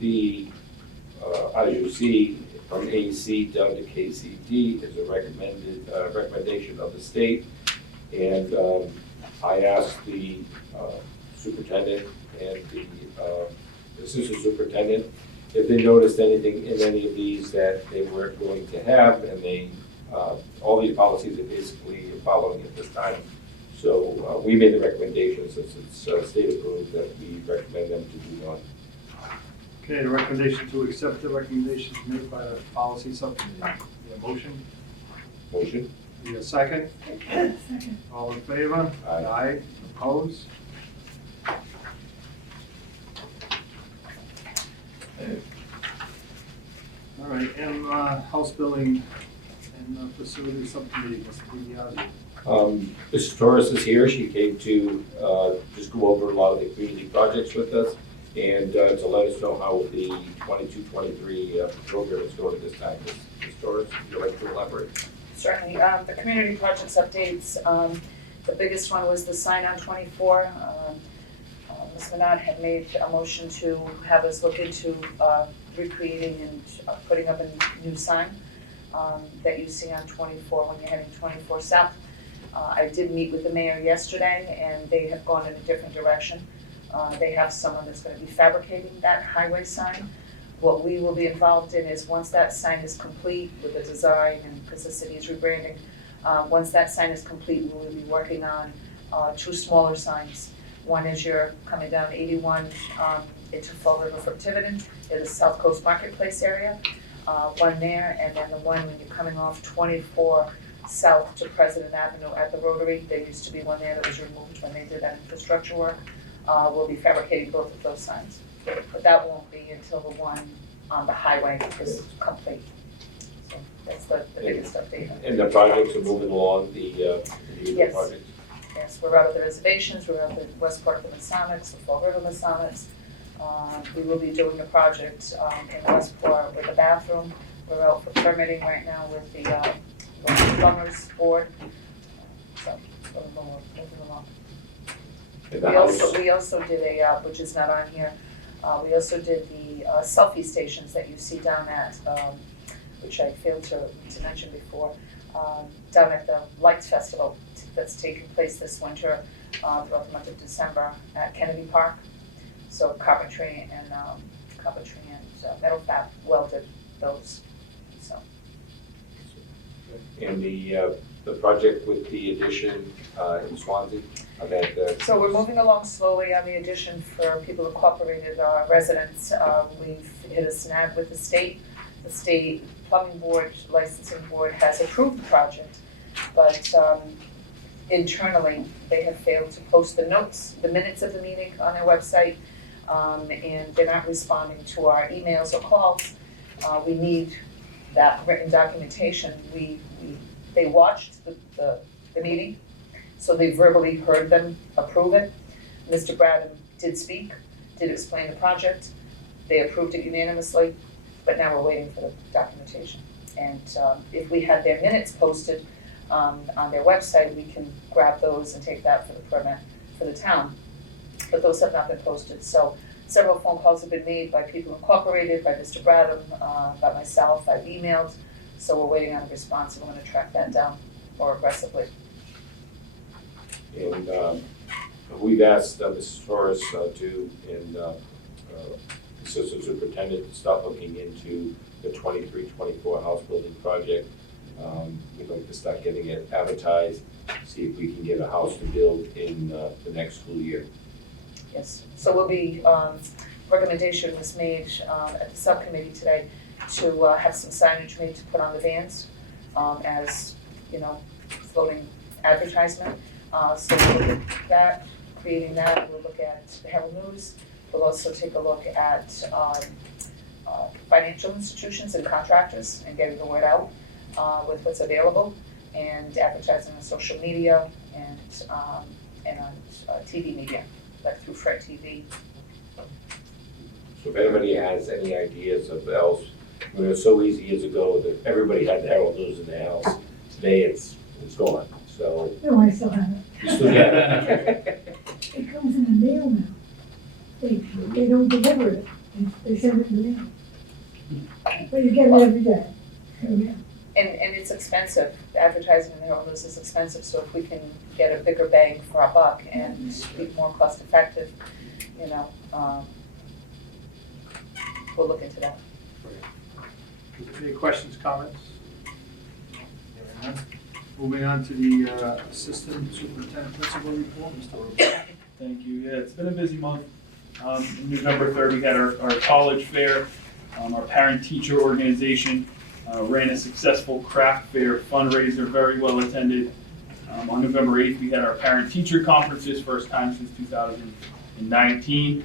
you see, from AC down to KCD is a recommendation of the state. And I asked the superintendent and the assistant superintendent if they noticed anything in any of these that they weren't going to have, and they, all these policies are basically following at this time. So we made the recommendation, since it's state approved, that we recommend them to do one. Okay, the recommendation to accept the recommendations made by the policy subcommittee. Need a motion? Motion? Need a second? Second. All in favor? Aye. Opposed? All right, and House Building and Facility Subcommittee, Mr. DiBiase. Mrs. Torres is here. She came to just go over a lot of the community projects with us, and to let us know how the 22-23 program is going at this time. Ms. Torres, would you like to elaborate? Certainly, the community projects updates, the biggest one was the sign on 24. Ms. Menard had made a motion to have us look into recreating and putting up a new sign that you see on 24 when you're heading 24 south. I did meet with the mayor yesterday, and they have gone in a different direction. They have someone that's gonna be fabricating that highway sign. What we will be involved in is, once that sign is complete with the design, and because the city is rebranding, once that sign is complete, we will be working on two smaller signs. One is you're coming down 81 into Fall River from Tiverton, in the South Coast Marketplace area. One there, and then the one when you're coming off 24 south to President Avenue at the Rotary. There used to be one there that was removed when they did that infrastructure work. We'll be fabricating both of those signs. But that won't be until the one on the highway is complete. So that's the biggest update. And the projects are moving along, the individual Yes. projects? Yes, we're out at the reservations, we're out at Westport of the Masonics, the Fall River Masonics. We will be doing a project in Westport with a bathroom. We're out for permitting right now with the plumbers board. So, moving along. In the house? We also did a, which is not on here, we also did the selfie stations that you see down at, which I failed to mention before, down at the Lights Festival that's taking place this winter, throughout the month of December at Kennedy Park. So carpentry and metal fab welded those, so. And the project with the addition in Swansea, that, So we're moving along slowly on the addition for people incorporated residents. We've hit a snag with the state. The state plumbing board, licensing board has approved the project, but internally, they have failed to post the notes, the minutes of the meeting on their website, and they're not responding to our emails or calls. We need that written documentation. They watched the meeting, so they verbally heard them approve it. Mr. Bradham did speak, did explain the project. They approved it unanimously, but now we're waiting for the documentation. And if we had their minutes posted on their website, we can grab those and take that for the permit for the town. But those have not been posted, so several phone calls have been made by people incorporated, by Mr. Bradham, by myself. I've emailed So we're waiting on a response, and we're gonna track that down more aggressively. And we've asked Mrs. Torres and Assistant Superintendent to start looking into the 23-24 house building project. We'd like to start getting it advertised, see if we can get a house to build in the next school year. Yes, so we'll be, recommendation was made at the subcommittee today to have some signage made to put on the vans as, floating advertisement. So we'll look at that, creating that, we'll look at the Herald News. We'll also take a look at financial institutions and contractors and getting the word out with what's available, and advertising on social media and on TV media, like through Fred TV. So if anybody has any ideas of else, it was so easy years ago that everybody had the Herald News in their house. Today it's gone, so. No, I still have it. You still get it. It comes in the mail now. They don't deliver it, they send it in the mail. But you get it every day. So, yeah. And it's expensive, advertising in the Herald News is expensive, so if we can get a bigger bang for our buck and be more cost effective, we'll look into that. Any questions, comments? Hearing none. Moving on to the Assistant Superintendent Principal Report, Mr. Roberts. Thank you. Yeah, it's been a busy month. November 3rd, we had our college fair. Our parent-teacher organization ran a successful craft fair fundraiser, very well attended. On November 8th, we had our parent-teacher conferences, first time since 2019.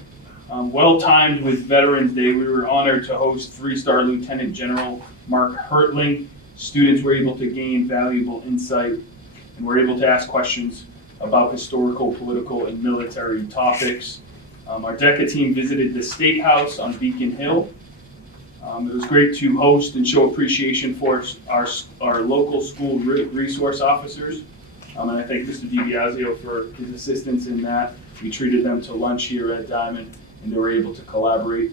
Well-timed with Veterans Day, we were honored to host 3-star Lieutenant General Mark Hertling. Students were able to gain valuable insight and were able to ask questions about historical, political, and military topics. Our DECA team visited the State House on Beacon Hill. It was great to host and show appreciation for our local school resource officers. And I thank Mr. DiBiasio for his assistance in that. We treated them to lunch here at Diman, and they were able to collaborate.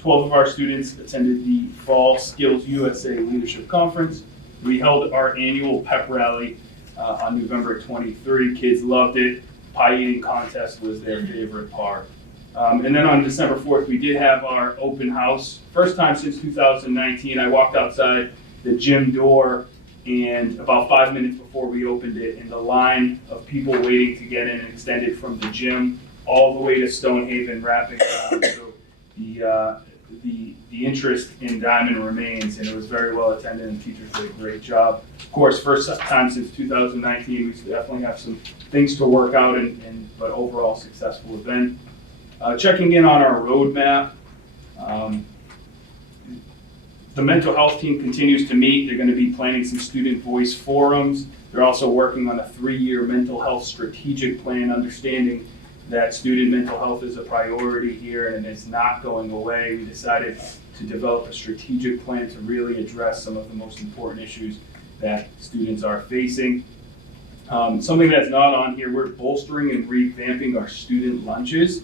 12 of our students attended the Fall Skills USA Leadership Conference. We held our annual pep rally on November 23. Kids loved it. Pie eating contest was their favorite part. And then on December 4th, we did have our open house. First time since 2019, I walked outside the gym door, and about 5 minutes before we opened it, and the line of people waiting to get in extended from the gym all the way to Stonehaven, wrapping around. So the interest in Diman remains, and it was very well attended, and teachers did a great job. Of course, first time since 2019, we definitely have some things to work out, but overall successful event. Checking in on our roadmap. The mental health team continues to meet. They're going to be planning some student voice forums. They're also working on a 3-year mental health strategic plan, understanding that student mental health is a priority here and it's not going away. We decided to develop a strategic plan to really address some of the most important issues that students are facing. Something that's not on here, we're bolstering and revamping our student lunches.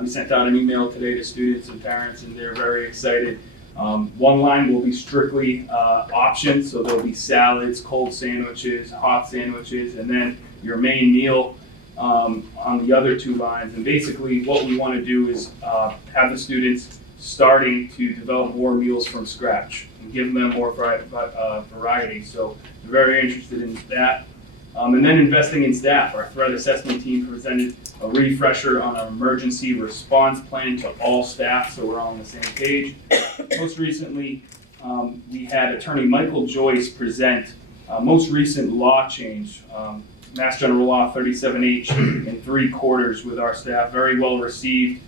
We sent out an email today to students and parents, and they're very excited. One line will be strictly options, so there'll be salads, cold sandwiches, hot sandwiches, and then your main meal on the other 2 lines. And basically what we want to do is have the students starting to develop more meals from scratch and give them more variety. So we're very interested in that. And then investing in staff. Our threat assessment team presented a refresher on our emergency response plan to all staff, so we're all on the same page. Most recently, we had Attorney Michael Joyce present most recent law change, Mass General Law 37H in 3/4 with our staff, very well received,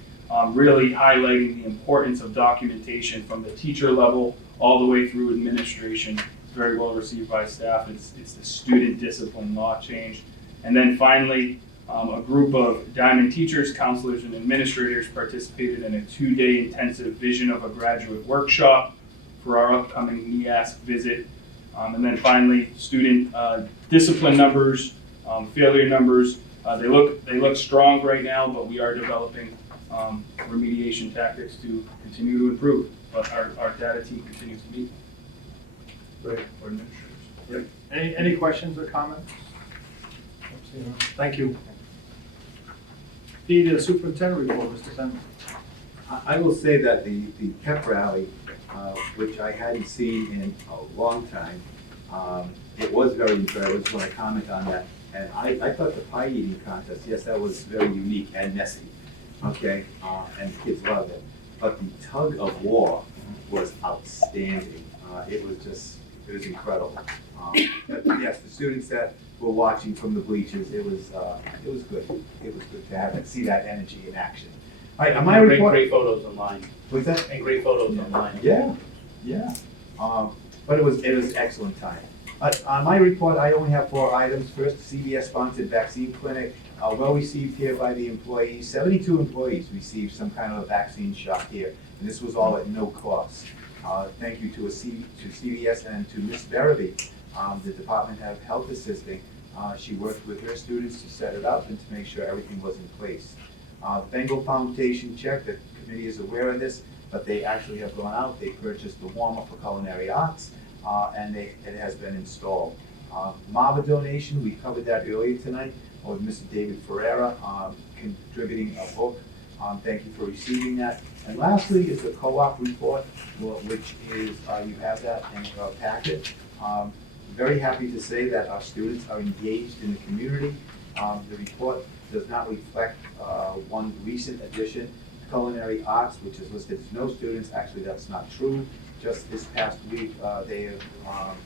really highlighting the importance of documentation from the teacher level all the way through administration. Very well received by staff. It's the student discipline law change. And then finally, a group of Diman teachers, counselors, and administrators participated in a 2-day intensive Vision of a Graduate workshop for our upcoming NEASC visit. And then finally, student discipline numbers, failure numbers. They look strong right now, but we are developing remediation tactics to continue to improve. But our data team continues to meet. Great. or administrators. Any questions or comments? Thank you. The superintendent report, Mr. Fenton. I will say that the pep rally, which I hadn't seen in a long time, it was very enjoyable. I just want to comment on that. And I thought the pie eating contest, yes, that was very unique and messy, okay? And the kids loved it. But the tug of war was outstanding. It was incredible. But yes, the students that were watching from the bleachers, it was good. It was good to see that energy in action. All right, on my report. Great photos online, What's that? and great photos online. Yeah. But it was excellent time. On my report, I only have 4 items. First, CVS-sponsored vaccine clinic, well received here by the employees. 72 employees received some kind of a vaccine shot here, and this was all at no cost. Thank you to CVS and to Ms. Verity, the Department of Health Assisting. She worked with her students to set it up and to make sure everything was in place. Bengal Foundation check, the committee is aware of this, but they actually have gone out, they purchased the warmer for culinary arts, and it has been installed. MAVA donation, we covered that earlier tonight, with Mr. David Ferreira contributing a book. Thank you for receiving that. And lastly is the co-op report, which is, you have that in your packet. Very happy to say that our students are engaged in the community. The report does not reflect one recent addition, culinary arts, which is listed as no students. Actually, that's not true. Just this past week, they have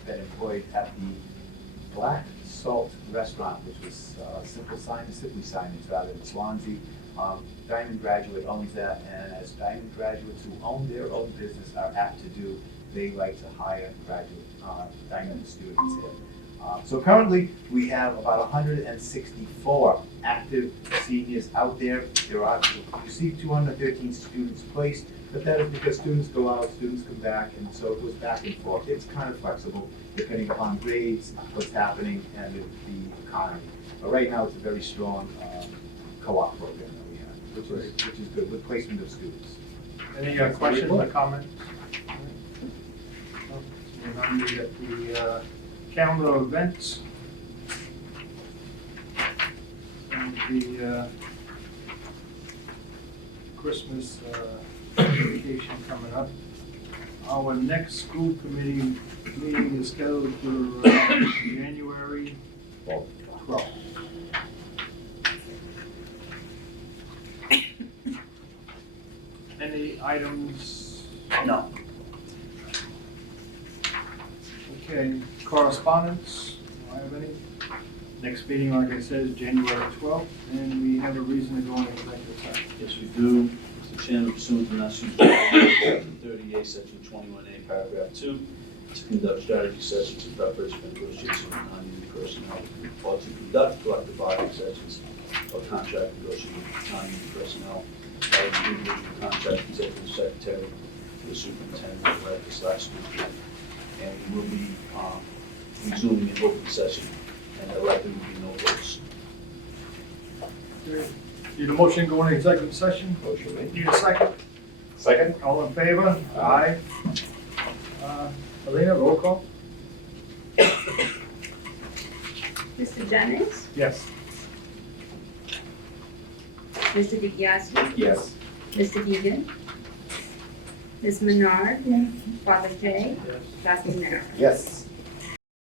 been employed at the Black Salt Restaurant, which was Simply Signage rather in Swansea. Diamond graduate owns that, and as Diamond graduates who own their own business are apt to do, they like to hire graduate Diamond students here. So currently, we have about 164 active seniors out there. You see 213 students placed, but that is because students go out, students come back, and so it goes back and forth. It's kind of flexible, depending upon grades, what's happening, and the economy. But right now, it's a very strong co-op program that we have, which is good, with placement of students. Any questions or comments? We're going to get the calendar of events. And the Christmas vacation coming up. Our next school committee meeting is scheduled for January 12th. Any items? No. Okay, correspondence, do I have any? Next meeting, like I said, is January 12th, and we have a reason to go into executive session. Yes, we do. Mr. Chairman, pursuant to Massachusetts 38, Section 21A, Paragraph 2, to conduct strategy sessions in preparation for negotiations with non-union personnel, or to conduct collective bargaining sessions or contract negotiations with non-union personnel, or individual contract executive secretary, the superintendent, right, this last school year. And we will be resuming an open session, and there likely will be no votes. Okay. Need a motion to go into executive session? Motion made. Need a second? Second? All in favor? Aye. Alina, roll call? Mr. Jennings, Yes. Mr. DiBiase, Yes. Mr. Egan, Ms. Menard, Yes. Father J, Yes. Dr. Nero. Yes.